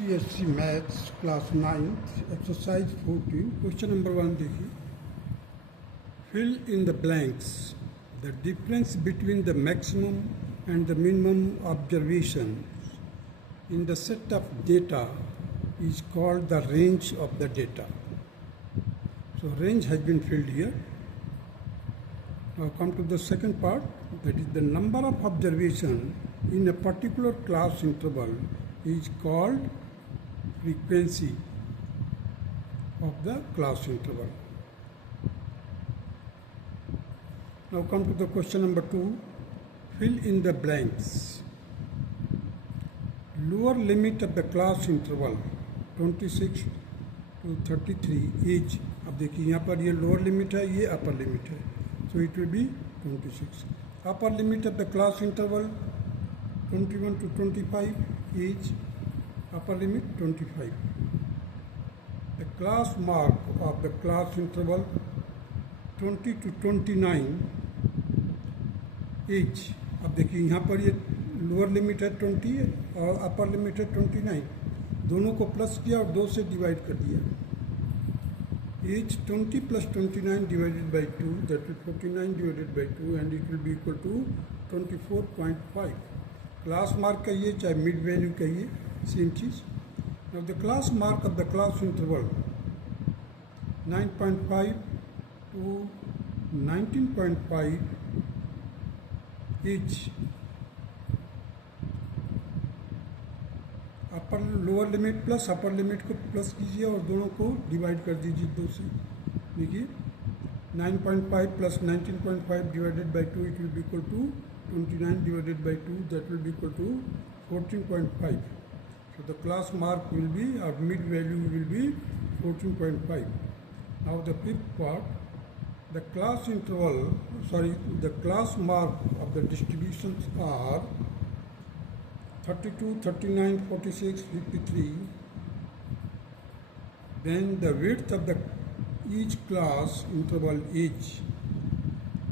CSC Maths Class 9th Exercise 14 Question number 1 देखिए. Fill in the blanks. The difference between the maximum and the minimum observations in the set of data is called the range of the data. So range has been filled here. Now come to the second part, that is the number of observations in a particular class interval is called frequency of the class interval. Now come to the question number 2, fill in the blanks. Lower limit of the class interval 26 to 33 is, अब देखिए यहाँ पर ये lower limit है, ये upper limit है, so it will be 26. Upper limit of the class interval 21 to 25 is upper limit 25. The class mark of the class interval 20 to 29 is, अब देखिए यहाँ पर ये लोअर लिमिट है 20 है और अपर लिमिट है 29, दोनों को प्लस किया और 2 से डिवाइड कर दिया. Each 20 plus 29 divided by 2, that is 49 divided by 2, and it will be equal to 24.5. Class mark कहिए चाहे mid value कहिए, same cheese. Now the class mark of the class interval 9.5 to 19.5 is upper lower limit plus upper limit को plus कीजिए और दोनों को divide कर दीजिए 2 से. देखिए 9.5 plus 19.5 divided by 2, it will be equal to 29 divided by 2, that will be equal to 14.5. So the class mark will be, और mid value will be 14.5. Now the fifth part, the class interval, sorry, the class mark of the distributions are 32, 39, 46, 53. Then the width of the each class interval is.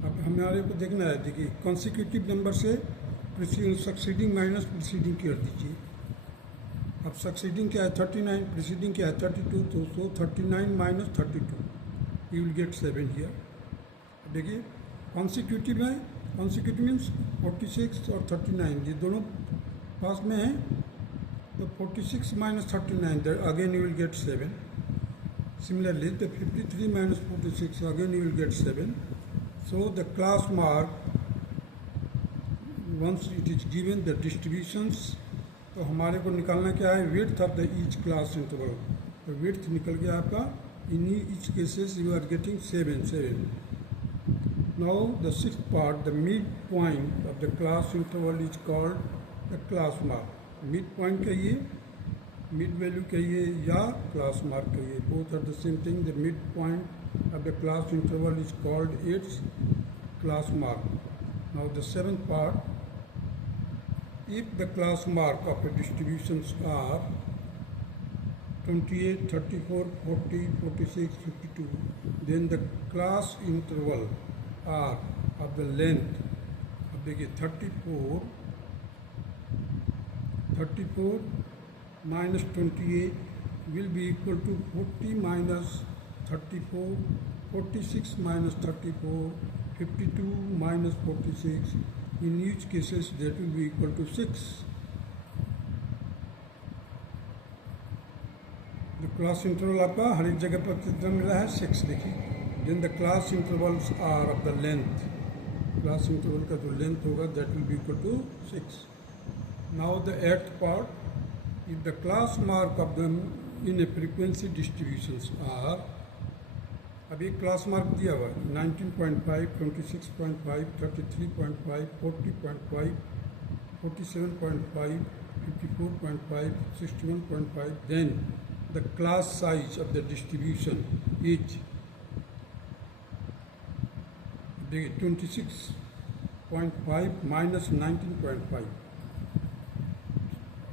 अब हमारे को देखना है, देखिए consecutive number से succeeding minus preceding कर दीजिए. अब सक्सीडिंग क्या है 39, प्रीसीडिंग क्या है 32, तो 39 minus 32, you will get 7 here. देखिए कॉन्सिक्यूटिव है, कॉन्सिक्यूटिव मीन्स 46 और 39 ये दोनों पास में है, तो 46 minus 39, again you will get 7. Similarly the 53 minus 46, again you will get 7. So the class mark once it is given the distributions, तो हमारे को निकालना क्या है, width of the each class interval. तो विड्थ निकल गया आपका, in each cases you are getting 7. Now the sixth part, the mid point of the class interval is called the class mark. Mid point कहिए, mid value कहिए या class mark कहिए, both are the same thing. The mid point of the class interval is called its class mark. Now the seventh part, if the class mark of a distributions are 28, 34, 40, 46, 52, then the class interval are of the length, अब देखिए 34 minus 28 will be equal to 40 minus 34, 46 minus 34, 52 minus 46. In each cases that will be equal to 6. The class interval आपका हर एक जगह पर कितना मिला है 6. देखिए then the class intervals are of the length, class interval का जो length होगा that will be equal to 6. Now the eighth part, if the class mark of them in a frequency distributions are, अब एक class mark दिया हुआ है 19.5, 26.5, 33.5, 40.5, 47.5, 54.5, 61.5. Then the class size of the distribution is 26.5 minus 19.5.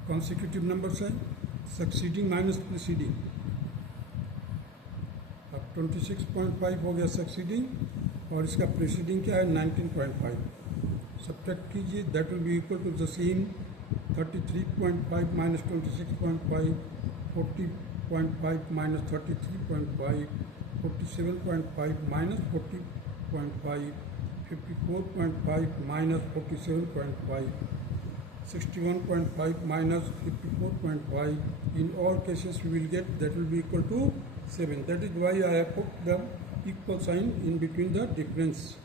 consecutive numbers है, succeeding minus preceding. अब 26.5 हो गया succeeding और इसका प्रीसीडिंग क्या है 19.5. सब्ट्रैक्ट कीजिए, that will be equal to the same 33.5 minus 26.5, 40.5 minus 33.5, 47.5 minus 40.5, 54.5 minus 47.5, 61.5 minus 54.5. In all cases we will get that will be equal to 7. That is why I have put the equal sign in between the difference.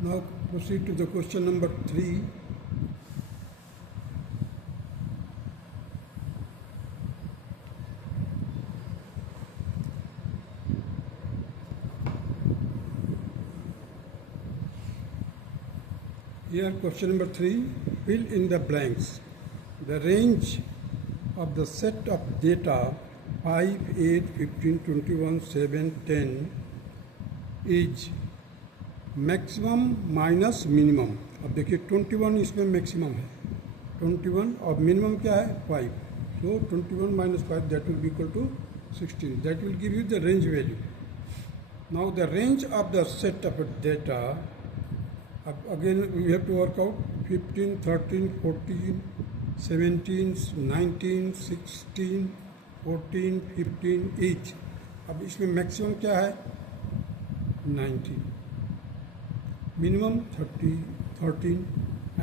Now proceed to the question number 3. Here question number 3, fill in the blanks. The range of the set of data 5, 8, 15, 21, 7, 10 is maximum minus minimum. अब देखिए 21 इसमें maximum है 21 और minimum क्या है 5. So 21 minus 5 that will be equal to 16. That will give you the range value. Now the range of the set of data. अब again we have to work out 15, 13, 14, 17, 19, 16, 14, 15 each. अब इसमें maximum क्या है 19, minimum 13,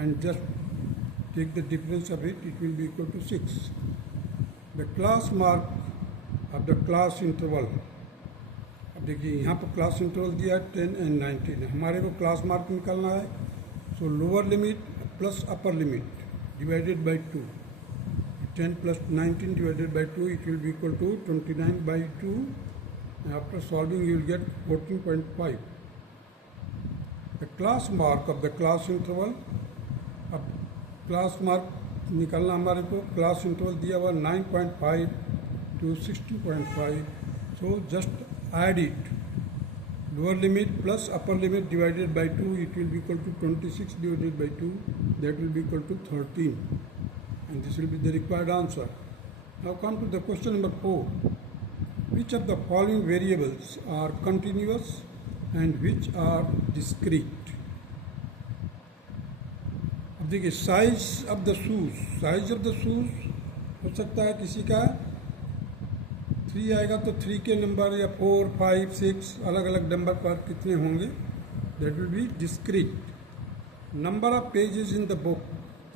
and just take the difference of it, it will be equal to 6. The class mark of the class interval. अब देखिए यहाँ पर class interval दिया है 10 and 19. हमारे को क्लास मार्क निकालना है. सो lower limit plus upper limit divided by 2. 10 plus 19 divided by 2, it will be equal to 29 by 2. And after solving you will get 14.5. The class mark of the class interval. अब class mark निकालना हमारे को. Class interval दिया हुआ 9.5 to 16.5. So just add it. Lower limit plus upper limit divided by 2, it will be equal to 26 divided by 2. That will be equal to 13. And this will be the required answer. Now come to the question number 4. Which of the following variables are continuous and which are discrete? अब देखिए size of the shoes. Size of the shoes हो सकता है किसी का 3 आएगा तो 3 के नंबर या 4, 5, 6 अलग अलग नंबर पर कितने होंगे that will B discrete. Number of pages in the book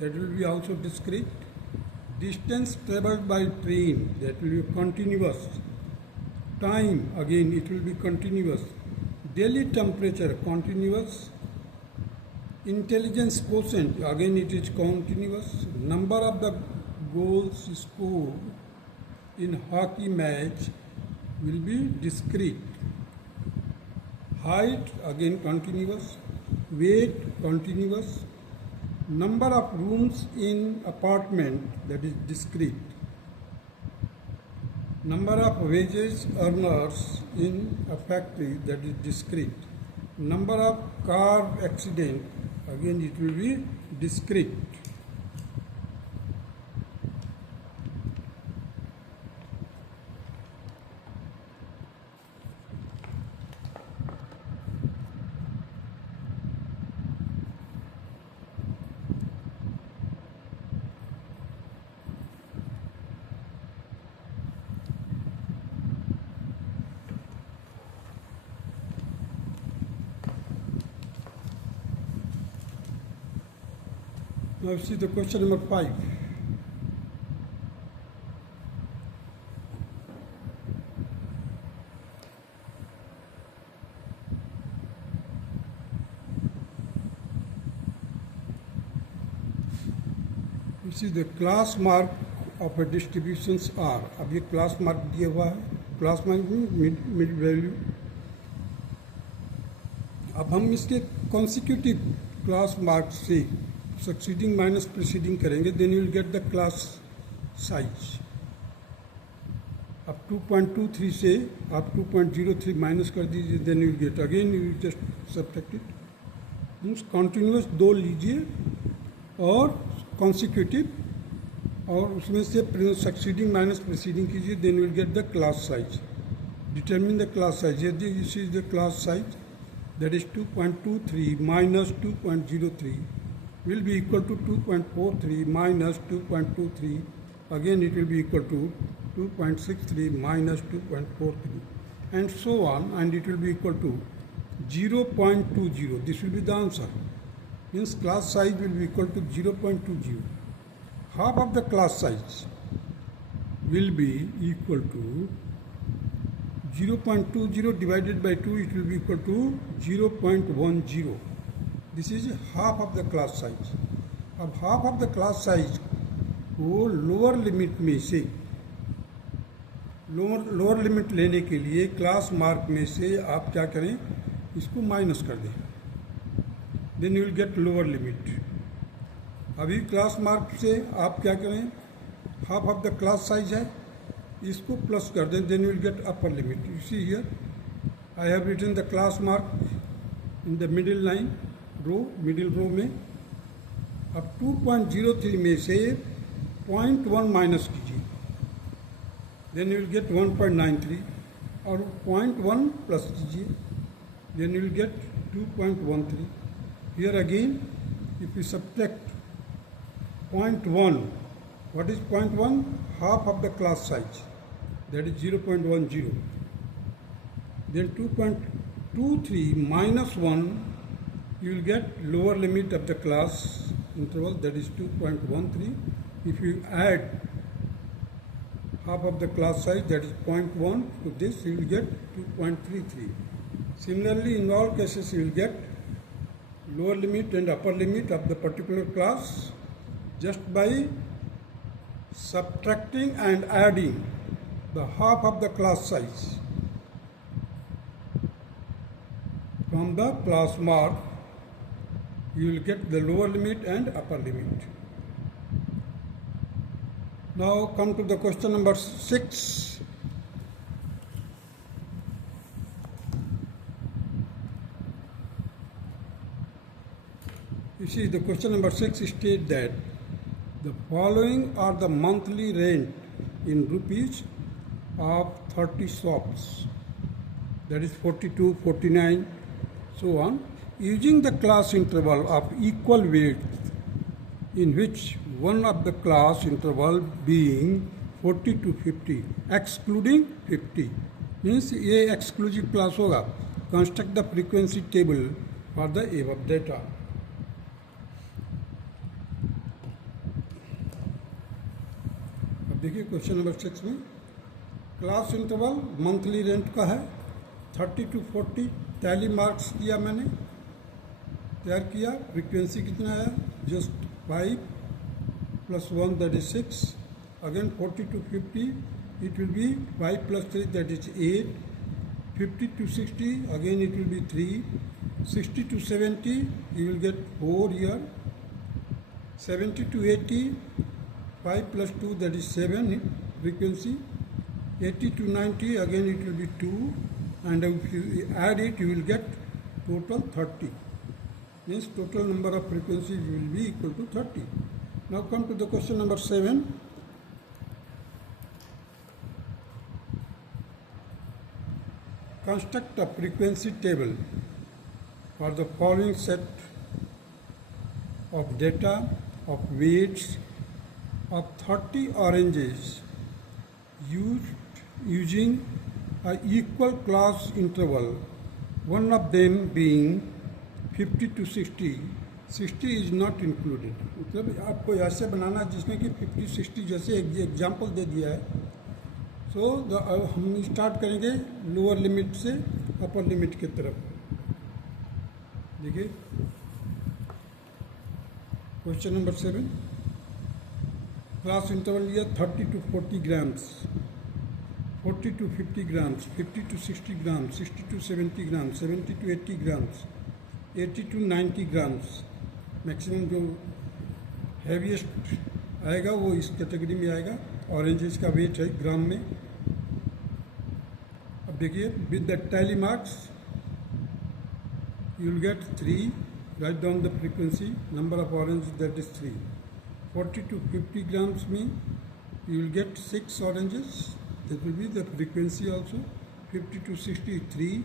that will be also discrete. Distance travelled by train that will B continuous. Time again it will B continuous. Daily temperature continuous. Intelligence quotient again it is continuous. Number of the goals scored in hockey match will be discrete. Height again continuous. Weight continuous. Number of rooms in apartment that is discrete. Number of wages earners in a factory that is discrete. Number of car accident again it will be discrete. Now see the question number 5. You see the class mark of a distributions are. अब ये class mark दिया हुआ है. Class mark mid value. अब हम इसके consecutive class mark से succeeding minus preceding करेंगे. Then you will get the class size. अब 2.23 से आप 2.03 माइनस कर दीजिए. Then you will get again you just subtract it. Means continuous 2 लीजिए और कॉन्सिक्यूटिव और उसमें से सक्सीडिंग माइनस प्रीसीडिंग कीजिए. Then you will get the class size. Determine the class size. यदि this is the class size that is 2.23 minus 2.03 will be equal to 2.43 minus 2.23. Again it will be equal to 2.63 minus 2.43 and so on, and it will be equal to 0.20. This will be the answer. Means class size will be equal to 0.20. Half of the class size will be equal to 0.20 divided by 2, it will be equal to 0.10. This is half of the class size. अब half of the class size को lower limit में से lower limit लेने के लिए class mark में से आप क्या करें, इसको माइनस कर दें, then you will get lower limit. अभी क्लास मार्क से आप क्या करें, half of the class size है, इसको प्लस कर दें, then you will get upper limit. You see here I have written the class mark in the middle line row, middle row में. अब 2.03 में से 0.1 माइनस कीजिए, देन यू विल गेट 1.93 और 0.1 प्लस कीजिए, then you will get 2.13. Here again if you subtract 0.1, what is 0.1? Half of the class size, that is 0.10. Then 2.23 minus 1, you will get lower limit of the class interval, that is 2.13. If you add half of the class size, that is 0.1 to this, you will get 2.33. Similarly, in all cases you will get lower limit and upper limit of the particular class just by subtracting and adding the half of the class size from the class mark. You will get the lower limit and upper limit. Now come to the question number 6. You see, the question number 6 states that the following are the monthly rent in rupees of 30 shops, that is 42, 49, so on, using the class interval of equal weight, in which one of the class interval being 40 to 50, excluding 50. Means ये exclusive class होगा. Construct the frequency table for the above data. देखिए question number 6 में class interval monthly rent का है, 30 to 40 tally marks किया, मैंने तैयार किया. फ्रीक्वेंसी कितना है, just 5 plus 1, that is 6. Again 40 to 50, it will be 5 plus 3, that is 8. 50 to 60, again it will be 3. 60 to 70, you will get 4 here. 70 to 80, 5 plus 2, that is 7 frequency. 80 to 90, again it will be 2, and if you add it, you will get total 30. Means total number of frequencies will be equal to 30. Now come to the question number 7. Construct a frequency table for the following set of data of weights of 30 oranges using a equal class interval, one of them being 50 to 60. 60 is not included. मतलब आपको ऐसे बनाना जिसमें कि 50, 60 जैसे example दे दिया है. सो हम start करेंगे लोअर लिमिट से अपर लिमिट की तरफ. देखिए क्वेश्चन नंबर 7. क्लास इंटरवल लिया 30 to 40 grams, 40 to 50 grams, 50 to 60 grams, 60 to 70 grams, 70 to 80 grams, 80 to 90 grams. Maximum जो हैवीएस्ट आएगा वो इस कैटेगरी में आएगा. ऑरेंजेस का वेट है ग्राम में. अब देखिए with the tally marks you will gate 3. Write down the frequency, number of orange, that is 3. 40 to 50 grams mean you will get 6 oranges, that will be the frequency also. 50 to 60, 3,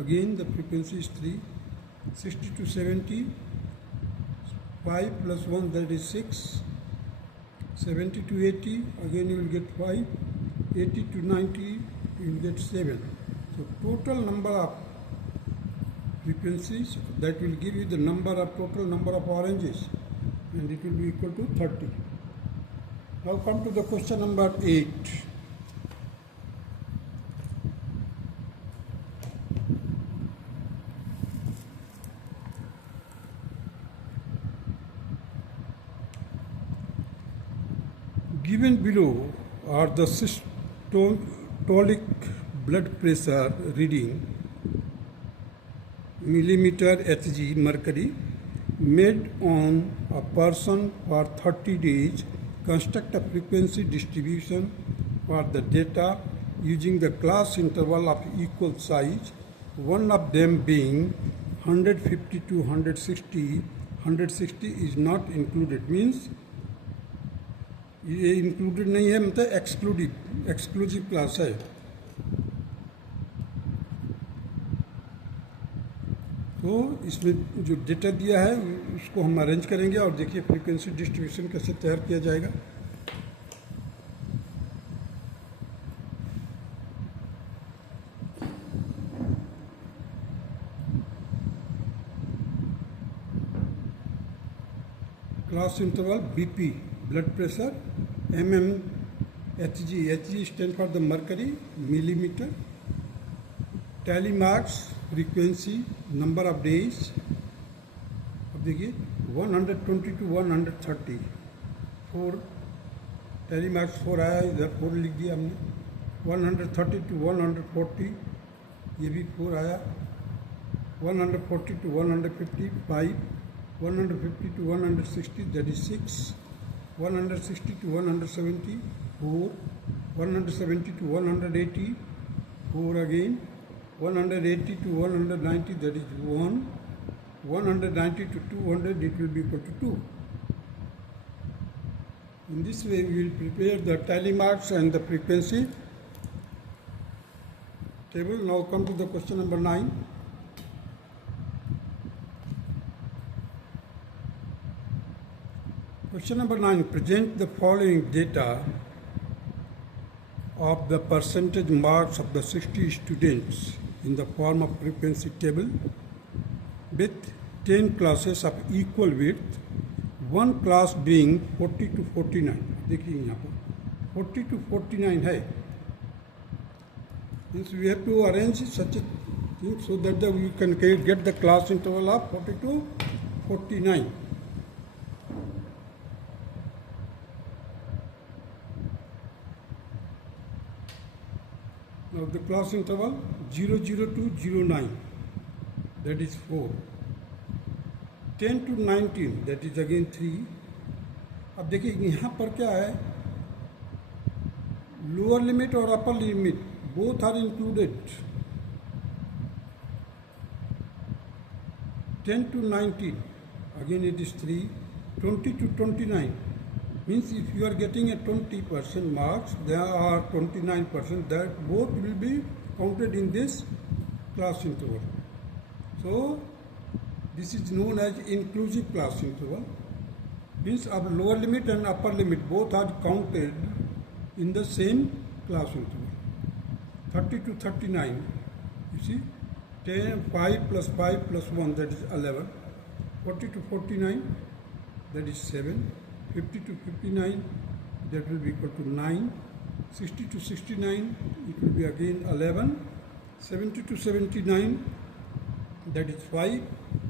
again the frequency is 3. 60 to 70, 5 plus 1, that is 6. 70 to 80, again you will get 5. 80 to 90, you will get 7. So total number of frequencies, that will give you the total number of oranges, and it will be equal to 30. Now come to the question number 8. Given below are the systolic blood pressure reading, millimeter Hg mercury, made on a person for 30 days. Construct a frequency distribution for the data using the class interval of equal size, one of them being 150 to 160. 160 is not included, means ये included नहीं है, मतलब exclusive class है. तो इसमें जो data दिया है उसको हम अरेंज करेंगे और देखिए फ्रीक्वेंसी डिस्ट्रीब्यूशन कैसे तैयार किया जाएगा. Class interval BP blood pressure, Hg stand for the mercury, millimeter. Tally marks, frequency, number of days. अब देखिए 120 to 130, 4 tally marks 4 आया, इधर 4 लिख दिया हमने. 130 to 140, ये भी 4 आया. 140 to 150, 5. 150 to 160, that is 6. 160 to 170, 4. 170 to 180, 4 again. 180 to 190, that is 1. 190 to 200, it will be equal to 2. In this way, we will prepare the tally marks and the frequency table. Now come to the question number 9. Question number 9, present the following data of the percentage marks of the 60 students in the form of frequency table with 10 classes of equal width, one class being 40 to 49. देखिए यहाँ पर 40 to 49 है. Means we have to arrange such a thing so that we can get the class interval of 40 to 49. Now the class interval 00 to 09, that is 4. 10 to 19, that is again 3. अब देखिए यहाँ पर क्या है, लोअर लिमिट और upper limit both are included. 10 to 19, again it is 3. 20 to 29, means if you are getting a 20% marks, there are 29%, that both will be counted in this class interval. So this is known as inclusive class interval. Means our lower limit and upper limit both are counted in the same class interval. 30 to 39, you see, 5 plus 5 plus 1, that is 11. 40 to 49, that is 7. 50 to 59, that will be equal to 9. 60 to 69, it will be again 11. 70 to 79, that is 5.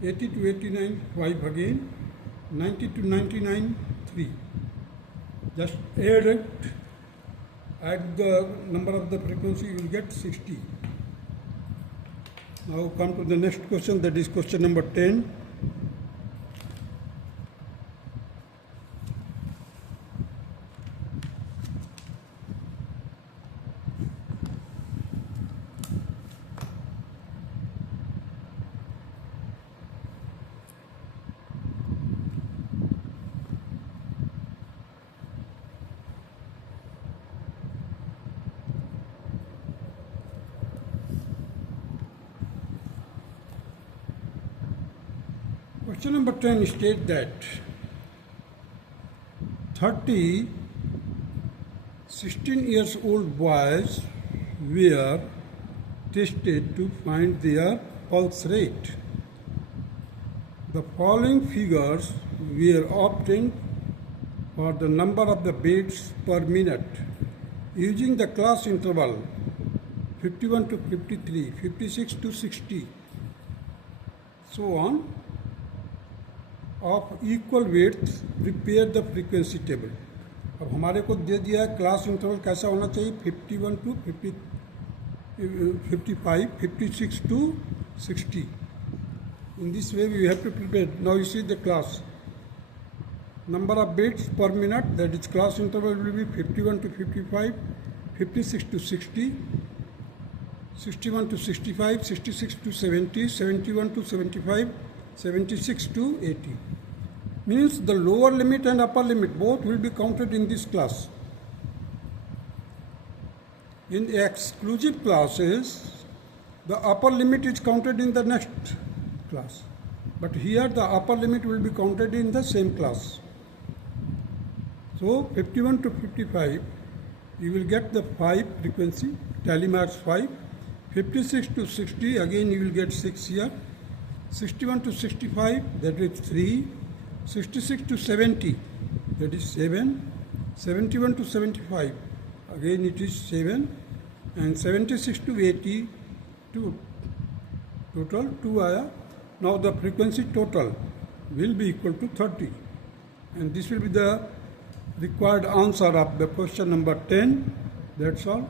80 to 89, 5 again. 90 to 99, 3. Just add the number of the frequency, you will get 60. Now come to the next question, that is question number 10. Question number 10 states that 30 16 years old boys were tested to find their pulse rate. The following figures were obtained for the number of the beats per minute using the class interval 51 to 53, 56 to 60, so on, of equal weights. Prepare the frequency table. अब हमारे को दे दिया है class interval कैसा होना चाहिए, 51 to 55, 56 to 60. In this way we have to prepare. Now you see the class. Number of beats per minute, that is class interval will be 51 to 55, 56 to 60, 61 to 65, 66 to 70, 71 to 75, 76 to 80. Means the lower limit and upper limit both will be counted in this class. In exclusive classes, the upper limit is counted in the next class. But here the upper limit will be counted in the same class. So 51 to 55, you will get the 5 frequency, tally marks 5. 56 to 60, again you will get 6 here. 61 to 65, that is 3. 66 to 70, that is 7. 71 to 75, again it is 7. And 76 to 80, 2. Total 2 आया. Now the frequency total will be equal to 30. And this will be the required answer of the question number 10. That's all.